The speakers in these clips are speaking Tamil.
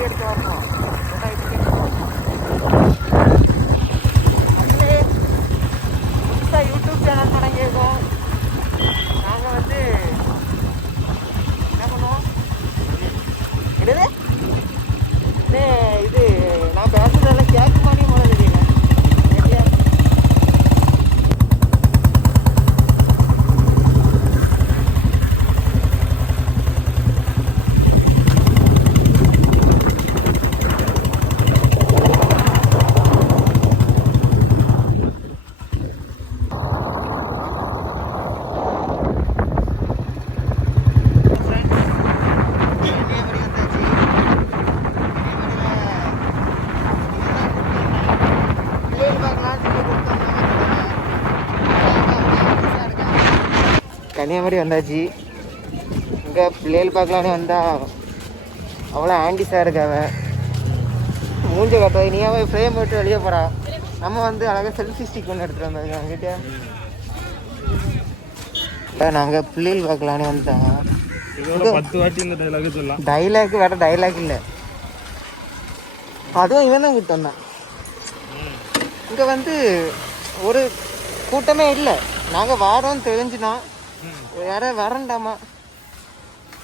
எடுத்து வரணும். புதுசாக யூடியூப் சேனல் தொடங்கியிருக்கோம். நாங்கள் வந்து என்ன பண்ணுவோம் என்னது இது நான் பேசுறதெல்லாம் கேட்க மாதிரி போல தெரியல. கன்னியாகுமரி வந்தாச்சு. இங்கே பிள்ளைகள் பார்க்கலான்னு வந்தால் அவ்வளோ ஆண்டிஸாக இருக்காவ. மூஞ்ச காட்டுறது நீயாவே ஃப்ரேம் விட்டு வெளியே போகிறா. நம்ம வந்து அழகாக செல்ஃபி ஸ்டிக் ஒன்று எடுத்துகிட்டு வந்தாங்க அவங்ககிட்ட. இப்போ நாங்கள் பிள்ளைகள் பார்க்கலான்னு வந்துட்டாங்க. 10 வாட்டி இந்த டைலாக் சொல்லலாம். டைலாக் வேற டைலாக் இல்லை, அதுவும் இவன் தான் கூட்டம் தான். இங்கே வந்து ஒரு கூட்டமே இல்லை. நாங்கள் வாரோன்னு தெரிஞ்சுனா யார வரண்டாமா.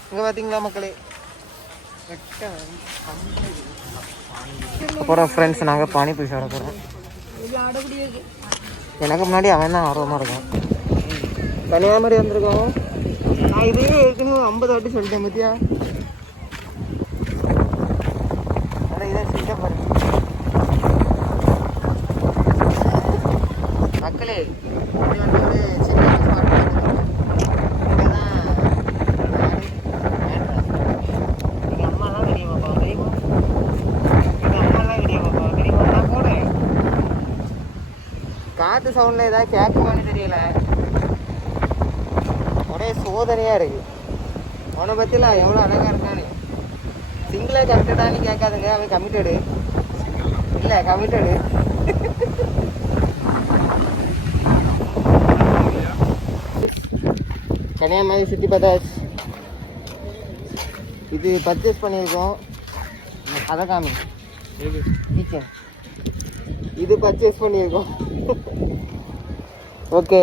இங்கே பார்த்தீங்களா மக்களே, போகிறோம் ஃப்ரெண்ட்ஸ். நாங்கள் பானிபூரி சாப்பிட போகிறோம். எனக்கு முன்னாடி அவன் தான் ஆர்வமாக இருக்கும். கன்னியாகுமரி வந்திருக்கோம். நான் இதே ஏற்கனவே 50 வாட்டி சொல்லிட்டேன் பத்தியா. அதான் இதான் சொல்லிட்டேன் பாருங்க மக்களே. இது வந்து ஒரு சின்ன காற்று சவுண்டில் ஏதாவது கேட்குமான்னு தெரியல. ஒரே சோதனையாக இருக்குது. அவனை பற்றிலாம் எவ்வளோ அழகாக இருக்கானு. சிங்கிளாக கமிட்டடான்னு கேட்காதுங்க, அவன் கமிட்டடு இல்லை, கமிட்டடு. கன்னியாகுமரி சுற்றி பார்த்தாச்சு. இது பர்ச்சேஸ் பண்ணியிருக்கோம். அதை காமி கிச்சன் இது பர்ச்சேஸ் பண்ணியிருக்கோம். ஓகே,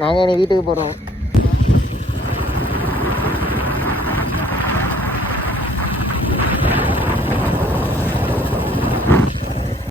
நாங்கள் இனி வீட்டுக்கு போகிறோம்.